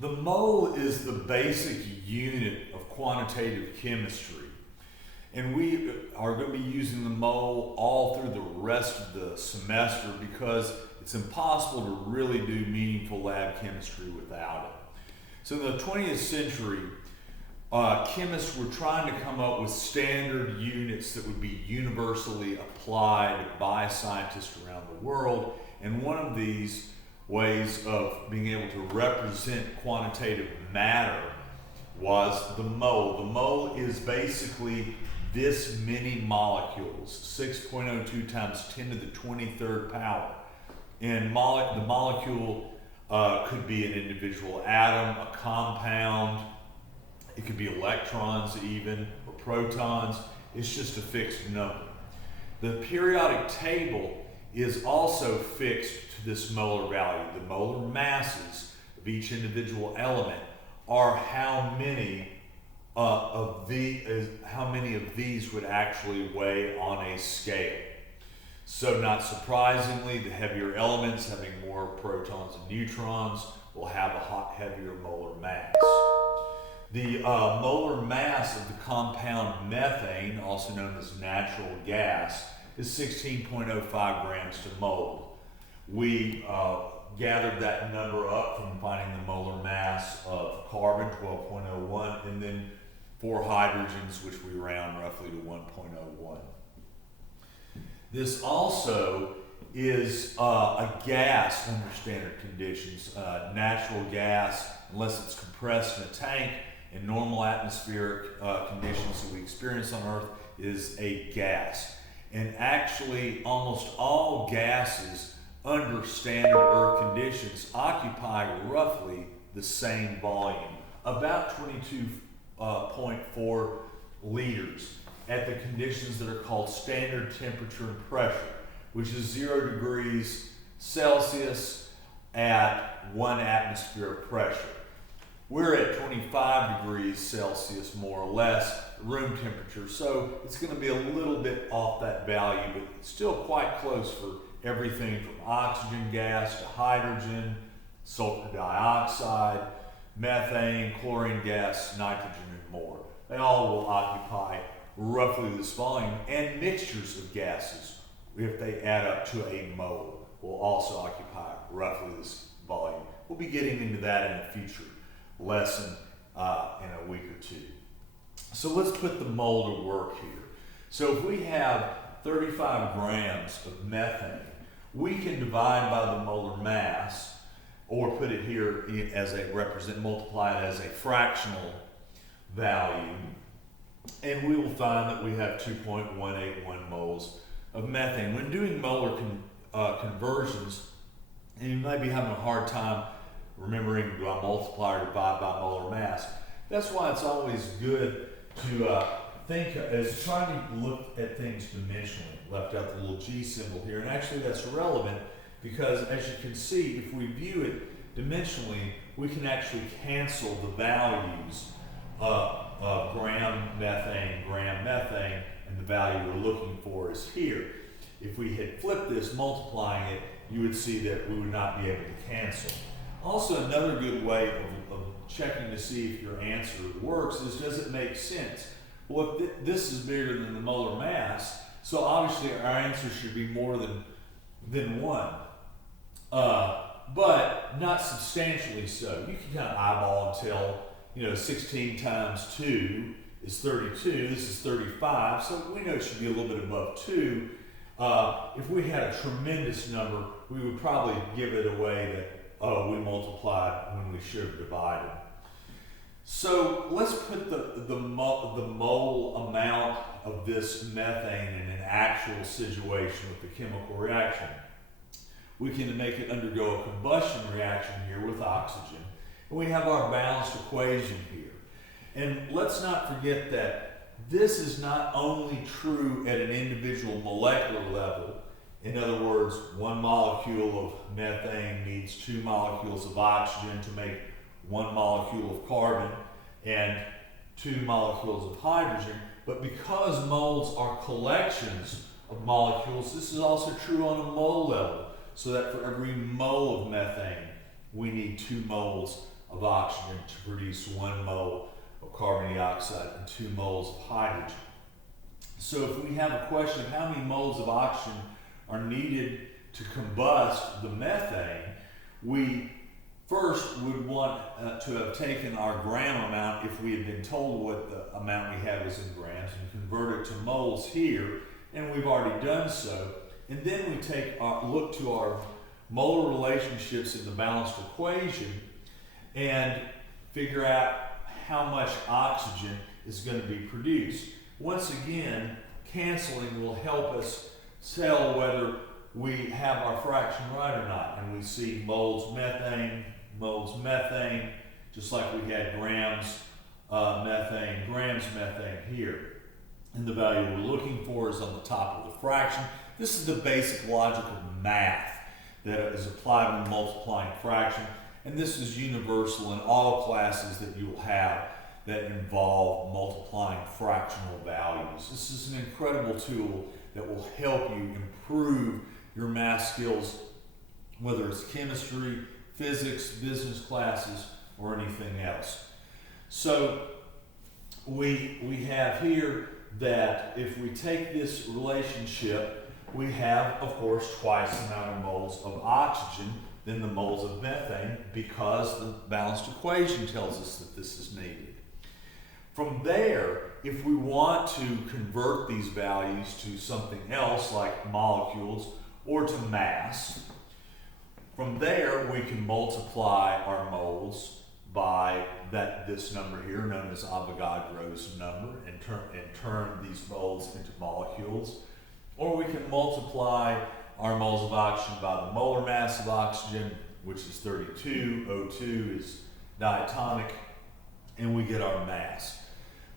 The mole is the basic unit of quantitative chemistry, and we are going to be using the mole all through the rest of the semester because it's impossible to really do meaningful lab chemistry without it. So in the 20th century, chemists were trying to come up with standard units that would be universally applied by scientists around the world, and one of these ways of being able to represent quantitative matter was the mole. The mole is basically this many molecules, 6.02 times 10 to the 23rd power. And the molecule could be an individual atom, a compound, it could be electrons even, or protons. It's just a fixed number. The periodic table is also fixed to this molar value. The molar masses of each individual element are how many of these would actually weigh on a scale. So not surprisingly, the heavier elements having more protons and neutrons will have a heavier molar mass. The molar mass of the compound methane, also known as natural gas, is 16.05 grams to mole. We gathered that number up from finding the molar mass of carbon, 12.01, and then 4 hydrogens, which we round roughly to 1.01. This also is a gas under standard conditions. Natural gas, unless it's compressed in a tank, in normal atmospheric conditions that we experience on Earth, is a gas. And actually, almost all gases under standard Earth conditions occupy roughly the same volume, about 22.4 liters, at the conditions that are called standard temperature and pressure, which is 0 degrees Celsius at 1 atmosphere of pressure. We're at 25 degrees Celsius, more or less, room temperature, so it's going to be a little bit off that value, but still quite close for everything from oxygen gas to hydrogen, sulfur dioxide, methane, chlorine gas, nitrogen, and more. They all will occupy roughly this volume, and mixtures of gases, if they add up to a mole, will also occupy roughly this volume. We'll be getting into that in a future lesson in a week or two. So let's put the mole to work here. So if we have 35 grams of methane, we can divide by the molar mass, or put it here as multiply it as a fractional value, and we will find that we have 2.181 moles of methane. When doing molar conversions, and you may be having a hard time remembering, do I multiply or divide by molar mass? That's why it's always good to think as trying to look at things dimensionally. Left out the little G symbol here, and actually that's relevant because, as you can see, if we view it dimensionally, we can actually cancel the values of gram methane, and the value we're looking for is here. If we had flipped this, multiplying it, you would see that we would not be able to cancel. Also, another good way of checking to see if your answer works is, does it make sense? Well, if this is bigger than the molar mass, so obviously our answer should be more than 1. But not substantially so. You can kind of eyeball and tell, 16 times 2 is 32, this is 35, so we know it should be a little bit above 2. If we had a tremendous number, we would probably give it away that, we multiplied when we should have divided. So let's put the mole amount of this methane in an actual situation with the chemical reaction. We can make it undergo a combustion reaction here with oxygen. And we have our balanced equation here. And let's not forget that this is not only true at an individual molecular level. In other words, 1 molecule of methane needs 2 molecules of oxygen to make 1 molecule of carbon and 2 molecules of hydrogen. But because moles are collections of molecules, this is also true on a mole level. So that for every mole of methane, we need 2 moles of oxygen to produce 1 mole of carbon dioxide and 2 moles of hydrogen. So if we have a question of how many moles of oxygen are needed to combust the methane, we first would want to have taken our gram amount, if we had been told what the amount we had was in grams, and convert it to moles here, and we've already done so. And then we look to our molar relationships in the balanced equation and figure out how much oxygen is going to be produced. Once again, canceling will help us tell whether we have our fraction right or not. And we see moles methane, just like we had grams methane here. And the value we're looking for is on the top of the fraction. This is the basic logical math that is applied when multiplying fraction. And this is universal in all classes that you will have that involve multiplying fractional values. This is an incredible tool that will help you improve your math skills, whether it's chemistry, physics, business classes, or anything else. So we have here that if we take this relationship, we have, of course, twice the amount of moles of oxygen than the moles of methane, because the balanced equation tells us that this is needed. From there, if we want to convert these values to something else like molecules or to mass, from there we can multiply our moles by this number here, known as Avogadro's number, and turn these moles into molecules. Or we can multiply our moles of oxygen by the molar mass of oxygen, which is 32. O2 is diatomic, and we get our mass.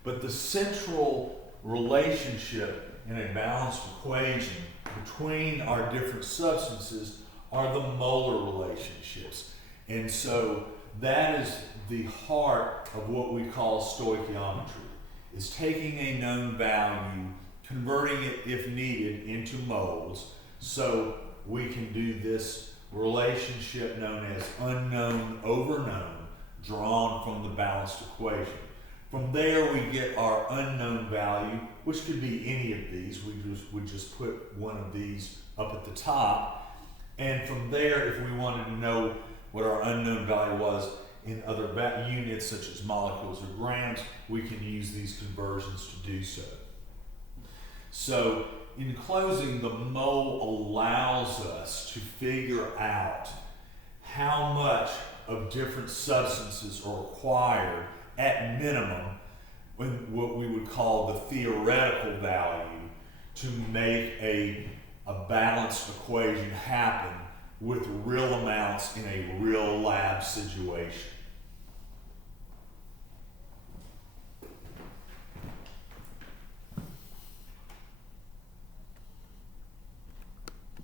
But the central relationship in a balanced equation between our different substances are the molar relationships. And so that is the heart of what we call stoichiometry, is taking a known value, converting it, if needed, into moles, so we can do this relationship known as unknown over known, drawn from the balanced equation. From there, we get our unknown value, which could be any of these. We would just put one of these up at the top. And from there, if we wanted to know what our unknown value was in other units, such as molecules or grams, we can use these conversions to do so. So, in closing, the mole allows us to figure out how much of different substances are required at minimum, when what we would call the theoretical value, to make a balanced equation happen with real amounts in a real lab situation.